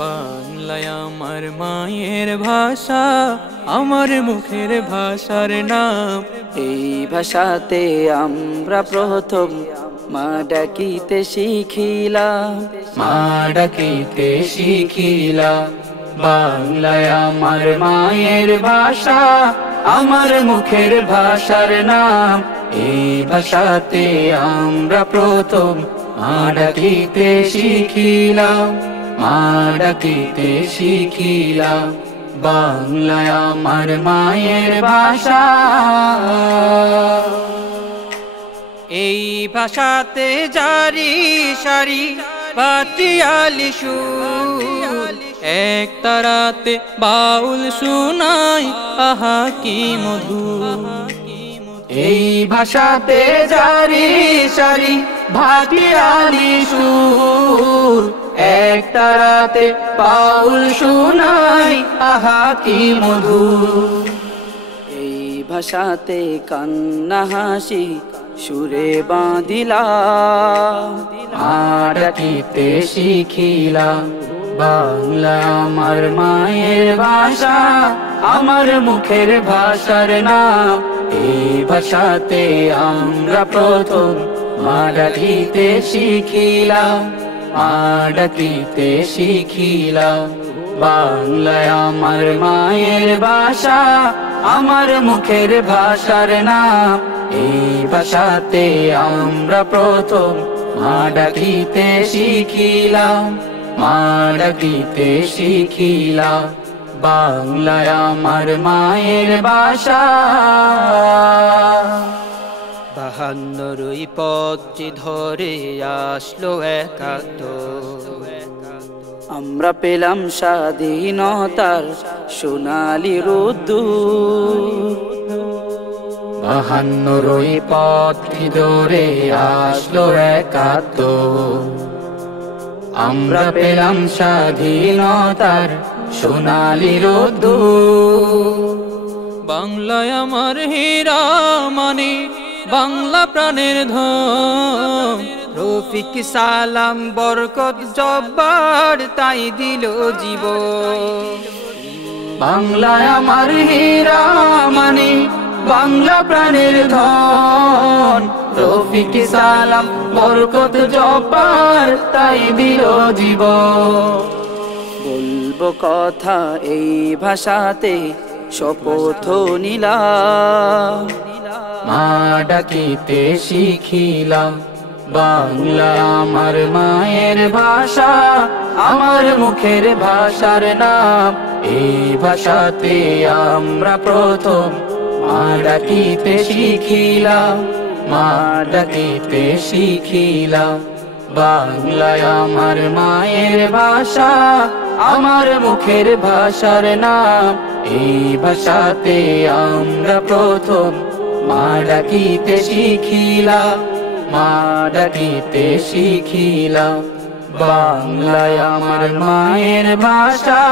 বাংলায় আমার মায়ের ভাষা, আমার মুখের ভাষার নাম। এই ভাষাতে আমরা প্রথম মা ডাকিতে শিখিলাম, মা ডাকিতে শিখিলাম। বাংলায় আমার মায়ের ভাষা, আমার মুখের ভাষার নাম। এই ভাষাতে আমরা প্রথম মা ডাকিতে শিখিলাম, মা ডাকিতে শিখিলাম। বাংলায় আমার মায়ের ভাষা। এই ভাষাতে জারি সারি পাতিয়ালি সুর, এক তারাতে বাউল শুনাই আহা কি মধুর। এই ভাষাতে জারি সারি ভাটিয়ালি সুর, এক তারাতে বাউল শুনাই আহা কি মধুর। এই ভাষাতে কান্না হাসি সুরে বাঁধিলাম, মা ডাকিতে শিখিলাম। বাংলা আমার মায়ের ভাষা, আমার মুখের ভাষার নাম। এই ভাষাতে আমরা প্রথম মা ডাকিতে শিখিলাম, মা ডাকিতে শিখিলাম। বাংলায় আমার মায়ের ভাষা, আমার মুখের ভাষার নাম। এই ভাষাতে আমরা প্রথম মা ডাকিতে শিখিলাম, মা ডাকিতে শিখিলাম। বাংলায় আমার মায়ের ভাষা। 52 পথ ধরে আসলো 71, আমরা পেলাম স্বাধীনতার সোনালি রোদ্দুর। 52 পথ ধরে আসলো 71, আমরা পেলাম স্বাধীনতার সোনালি রোদ্দুর। বাংলায় আমার হীরা মানে, বাংলা প্রাণের ধন। রফিক সালাম বরকত জব্বার তাই দিল জীবন। বাংলায় আমার হীরা মানে, বাংলা প্রাণের ধন। রফিক সালাম বরকত জব্বার তাই দিল জীবন। বলবো কথা এই ভাষাতে শপথ নিলাম, মা ডাকিতে শিখিলাম। বাংলা আমার মায়ের ভাষা, আমার মুখের ভাষার নাম। এই ভাষাতে আমরা প্রথম মা ডাকিতে শিখিলাম, মা ডাকিতে শিখিলাম। বাংলায় আমার মায়ের ভাষা, আমার মুখের ভাষার নাম। এই ভাষাতে আমরা প্রথম মা ডাকিতে শিখিলাম, মা ডাকিতে শিখিলাম। বাংলায় আমার মায়ের ভাষা।